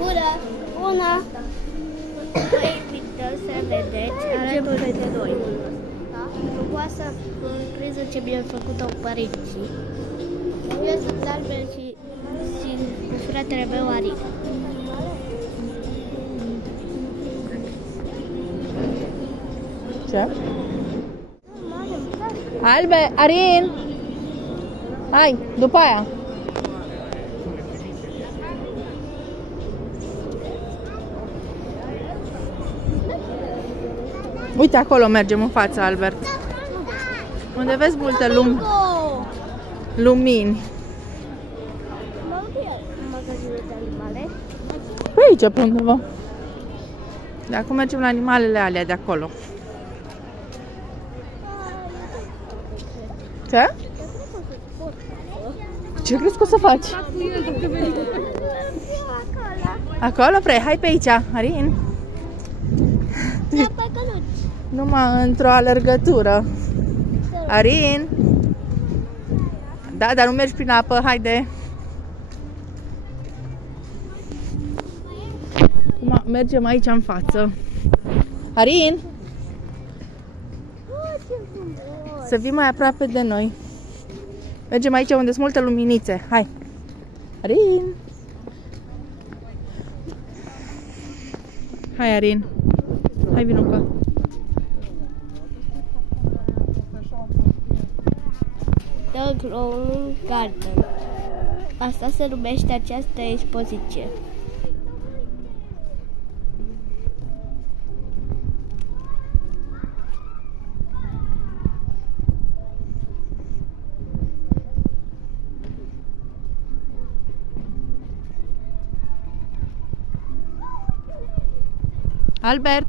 Bună! Bună! Vă invităm să vedeți alături de noi. Frumoasă criză ce mi-au făcut-o părinții. Eu sunt Albert și cu fratele meu Arin. Ce? Albert, Arin! Hai, după aia! Uite, acolo mergem în față, Albert. Unde vezi multe lumini. Pe aici, pe undeva. De acum mergem la animalele alea de acolo. Ce? Ce crezi că o să faci? Acolo vrei? Hai pe aici, Arin. Numai într-o alergătură. Arin! Da, dar nu mergi prin apă, haide! Acum mergem aici în față. Arin! Să vii mai aproape de noi. Mergem aici unde sunt multe luminițe. Hai! Arin! Hai, Arin! Hai, vino cu. The Growing Garden. Asta se numește această expoziție. Albert!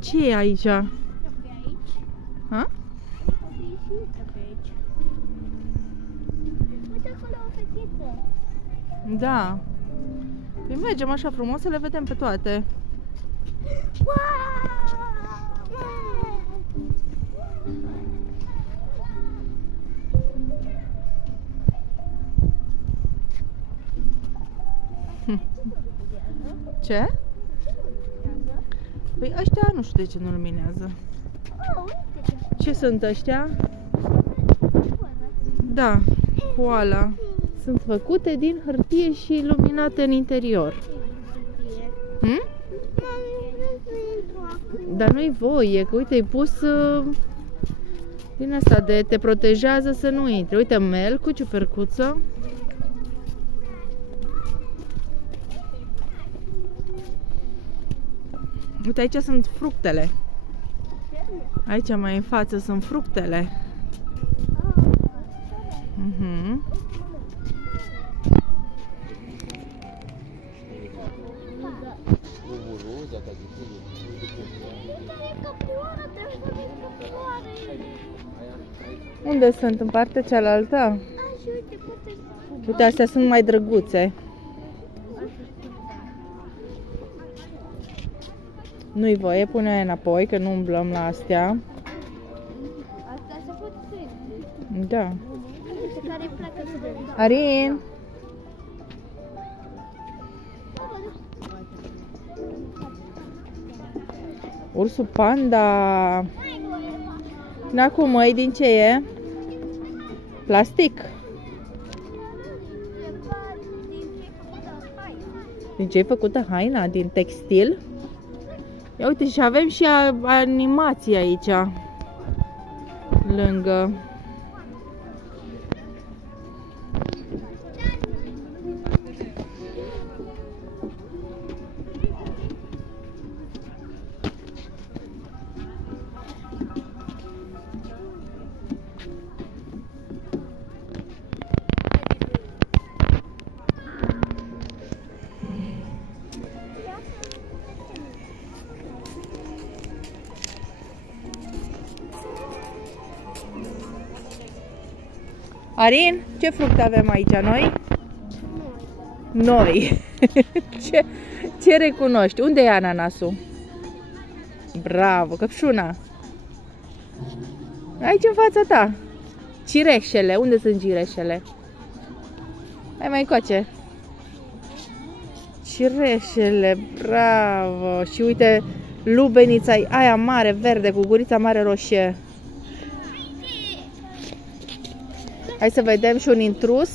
Ce e aici? Ha? Uite acolo o fetiță. Da. Păi mergem așa frumos să le vedem pe toate. Ce? Păi ăștia nu știu de ce nu luminează. Ce sunt ăștia? Da, koala. Sunt făcute din hârtie și iluminate în interior. Dar nu-i voie, că uite, e pus din asta de te protejează să nu intre. Uite, Mel cu ciupercuță. Uite, aici sunt fructele. Aici mai în față sunt fructele. Unde sunt? În partea cealaltă? Uite, astea sunt mai drăguțe. Nu-i voie, pune înapoi, că nu umblăm la astea. Da. Arin! Ursul panda! N-acum, măi, din ce e? Plastic. Din ce e făcută haina? Din textil? Ia uite, și avem și animații aici, lângă. Arin, ce fructe avem aici noi? Noi. Ce recunoști? Unde e ananasul? Bravo, căpșuna. Aici în fața ta. Cireșele. Unde sunt cireșele? Hai mai încoace. Cireșele, bravo. Și uite, lubenița aia mare, verde, cu gurița mare roșie. Hai să vedem și un intrus.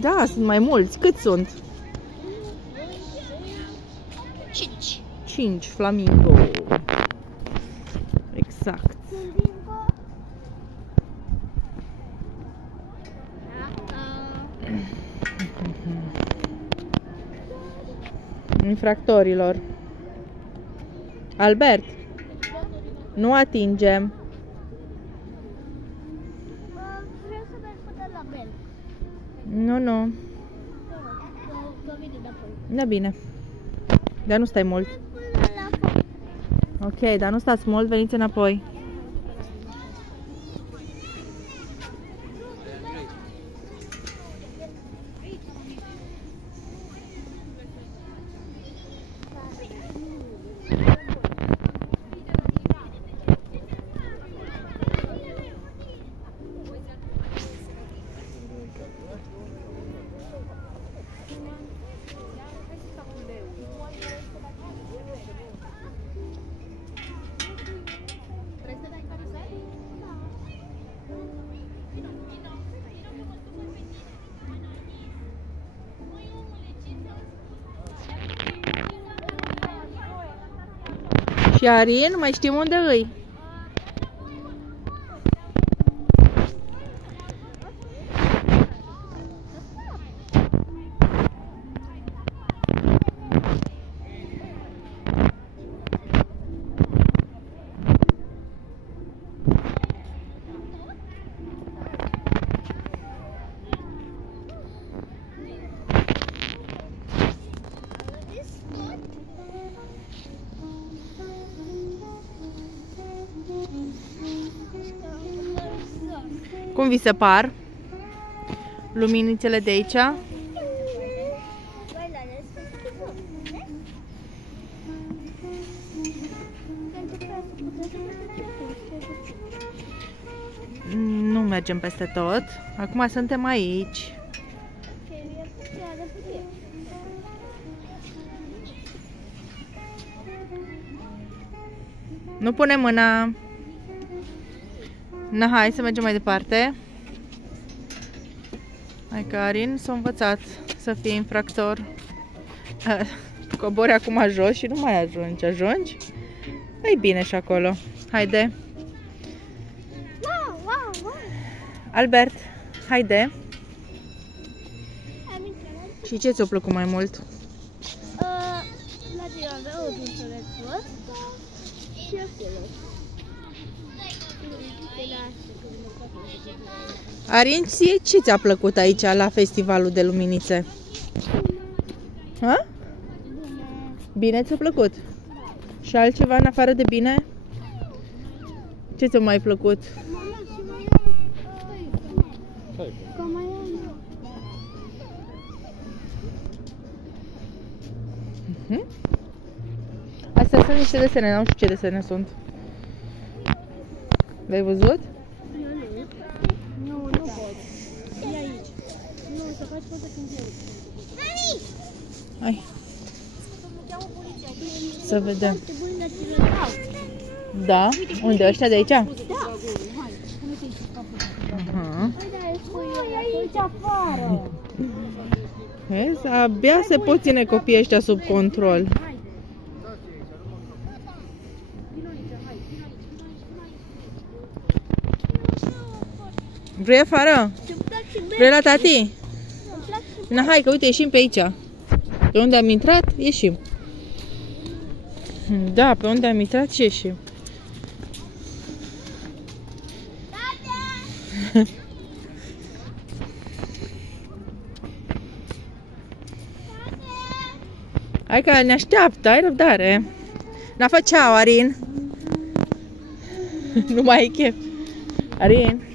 Da, sunt mai mulți. Cât sunt? 5. 5 flamingo. Exact. Infractorilor. Albert, nu atingem. Vreau să merg până la Bel. Nu. Da, bine. Dar nu stai mult. Ok, dar nu stați mult, veniți înapoi. Și Arin, mai știm unde îi? Cum vi se par luminițele de aici? Nu mergem peste tot. Acum suntem aici. Nu pune mâna. Na, hai să mergem mai departe. Hai că Arin s-a învățat să fie infractor. Cobori acum jos și nu mai ajungi. Ajungi? E bine și acolo. Haide. Albert, haide. Și ce ți-a plăcut mai mult? La dinozaurul ăsta și acolo. Arin, ce ți-a plăcut aici la festivalul de luminițe? Ha? Bine ți-a plăcut? Și altceva în afară de bine? Ce ți-a mai plăcut? Astea sunt niște desene, nu știu ce desene sunt. Le-ai văzut? Nu pot. E aici. Nu, să faci foto când e. Hai. Să vedem. Da? Unde? Ăștia de aici? Da. Aha. E aici afară. Vezi? Abia se pot ține copiii ăștia sub control. Vrei afară? Vrei la tati? Na, hai că uite, ieșim pe aici. Pe unde am intrat, ieșim. Da, pe unde am intrat și ieșim. Hai că ne așteaptă, ai răbdare. Na, fă ceau, Arin. Nu mai e chef. Arin.